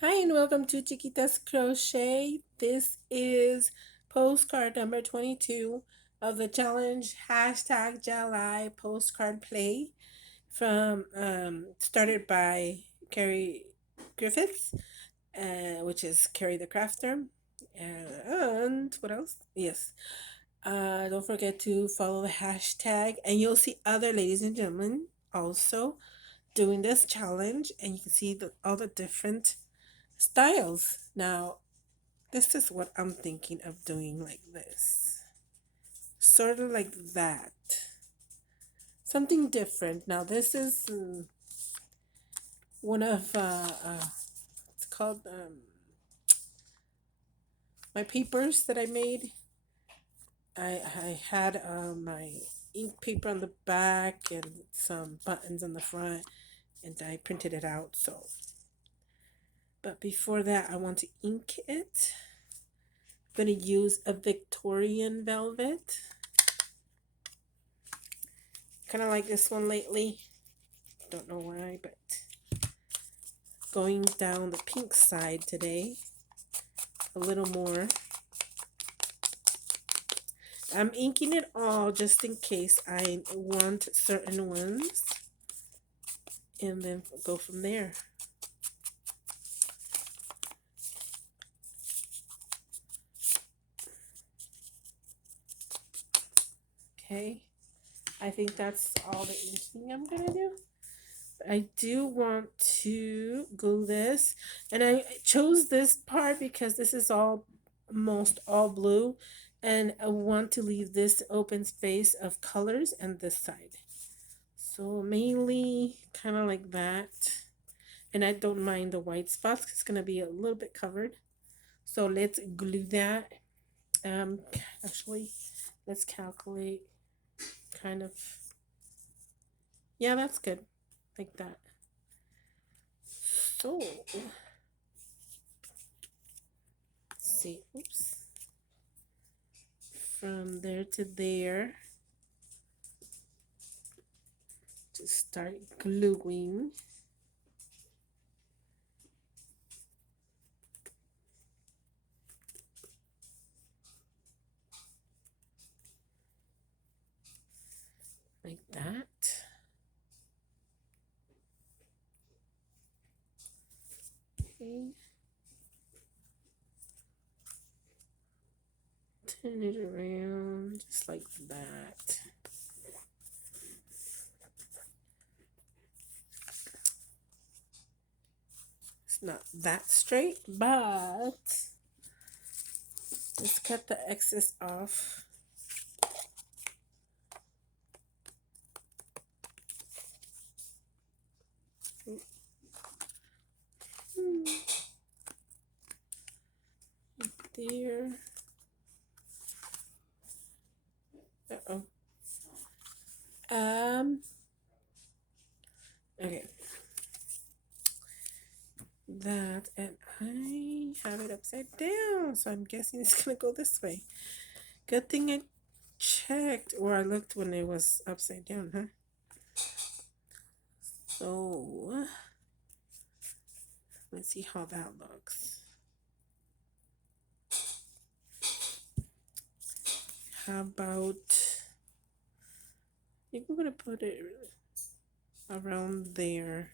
Hi and welcome to Chiquitas Crochet. This is postcard number 22 of the challenge hashtag July postcard play from started by Carrie Griffiths, which is Carrie the Crafter. And what else? Yes. Don't forget to follow the hashtag, and you'll see other ladies and gentlemen also doing this challenge, and you can see all the different styles. Now, this is what I'm thinking of doing like this. Sort of like that. Something different. Now, this is one of, it's called my papers that I made. I had my ink paper on the back and some buttons on the front, and I printed it out. So, but before that, I want to ink it. I'm going to use a Victorian velvet. Kind of like this one lately. Don't know why, but going down the pink side today a little more. I'm inking it all just in case I want certain ones, and then go from there. Okay, I think that's all the inking I'm gonna do. I do want to glue this, and I chose this part because this is almost all blue, and I want to leave this open space of colors and this side. So mainly kind of like that, and I don't mind the white spots 'cause it's gonna be a little bit covered. So let's glue that. Um, Actually, let's calculate. Kind of, yeah, that's good, like that. So see, oops, from there to there, to start gluing. Like that. Okay. Turn it around just like that. It's not that straight, but let's cut the excess off. There. Uh-oh. Okay. That, and I have it upside down, so I'm guessing it's gonna go this way. Good thing I checked, or I looked when it was upside down, huh? So let's see how that looks. How about, I think we're gonna put it around there.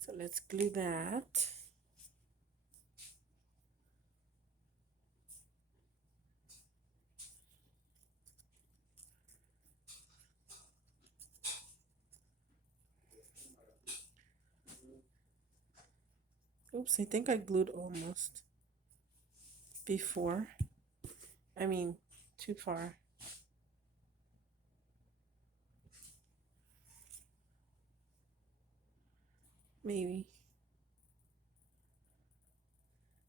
So let's glue that. Oops, I think I glued almost before. I mean, too far. Maybe.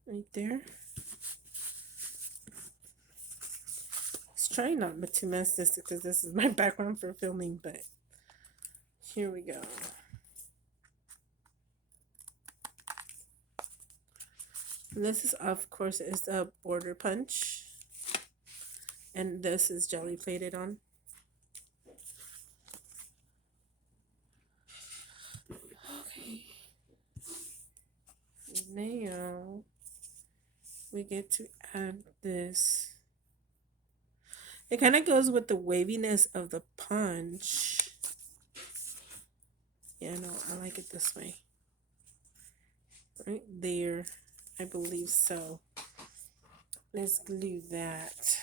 Right there. Let's try not to mess this because this is my background for filming, but here we go. And this is, of course, is a border punch. And this is jelly plated on. Okay. we get to add this. It kind of goes with the waviness of the punch. Yeah, no, I like it this way. Right there. I believe so. Let's glue that.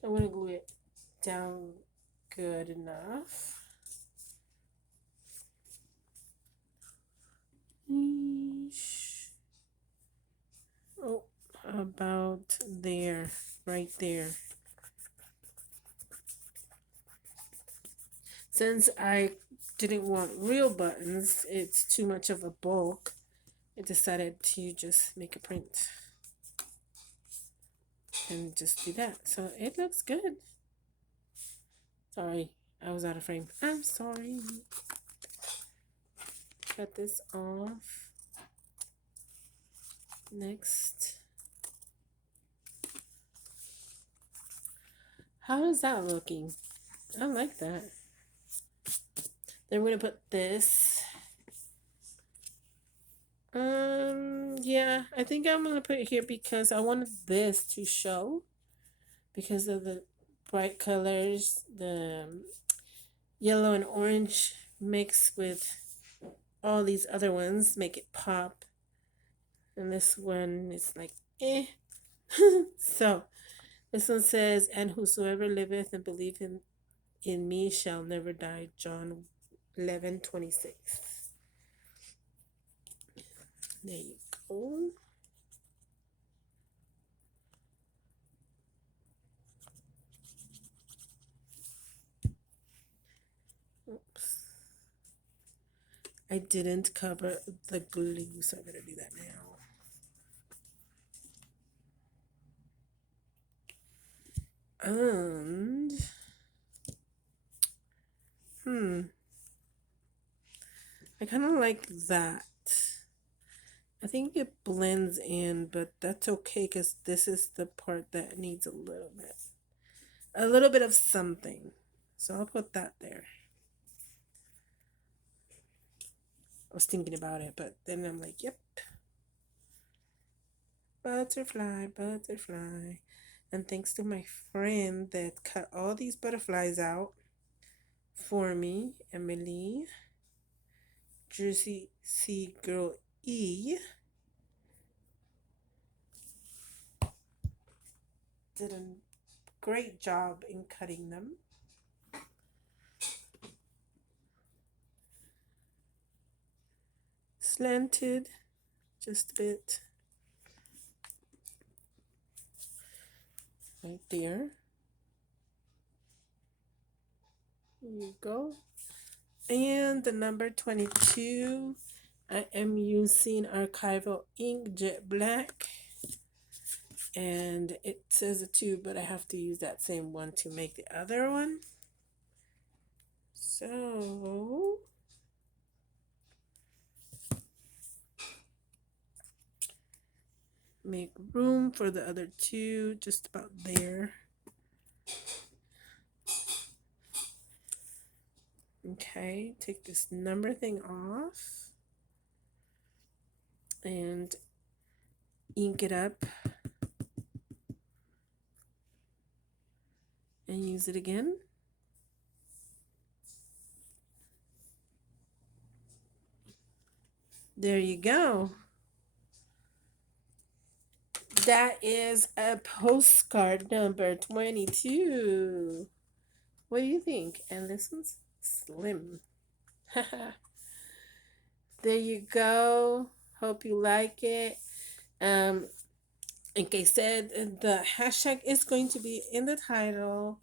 I want to glue it down good enough. Oh, about there, right there. Since I didn't want real buttons, it's too much of a bulk. I decided to just make a print and just do that. So it looks good. Sorry, I was out of frame. I'm sorry. Cut this off. Next. How is that looking? I like that. Then we're gonna put this. Yeah, I think I'm gonna put it here because I wanted this to show because of the bright colors, the yellow and orange mixed with all these other ones make it pop. And this one is like, eh. So this one says, and whosoever liveth and believeth in me shall never die. John 11:26. There you go. Oops. I didn't cover the glue, so I better do that now. And I kind of like that. I think it blends in, but that's okay because this is the part that needs a little bit of something. So I'll put that there. I was thinking about it, but then I'm like, yep. Butterfly, butterfly. And thanks to my friend that cut all these butterflies out for me, Emily, Jersey Sea Girl E, did a great job in cutting them. Slanted just a bit right there. There you go. And the number 22, I am using Archival ink jet black, and it says a 2, but I have to use that same one to make the other one. So make room for the other 2, just about there. Okay, take this number thing off and ink it up and use it again. There you go. That is a postcard number 22. What do you think? And this one's slim. There you go. Hope you like it. Like I said, the hashtag is going to be in the title.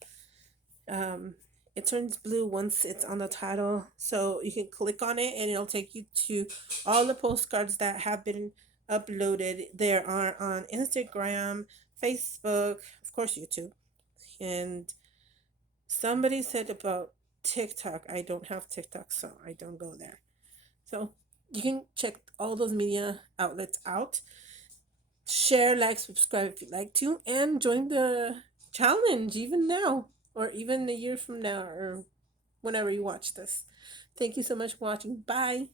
It turns blue once it's on the title, so you can click on it and it'll take you to all the postcards that have been uploaded. There are on Instagram, Facebook, of course YouTube, and somebody said about TikTok. I don't have TikTok, so I don't go there. So you can check all those media outlets out. Share, like, subscribe if you'd like to, and join the challenge even now, or even a year from now, or whenever you watch this. Thank you so much for watching. Bye.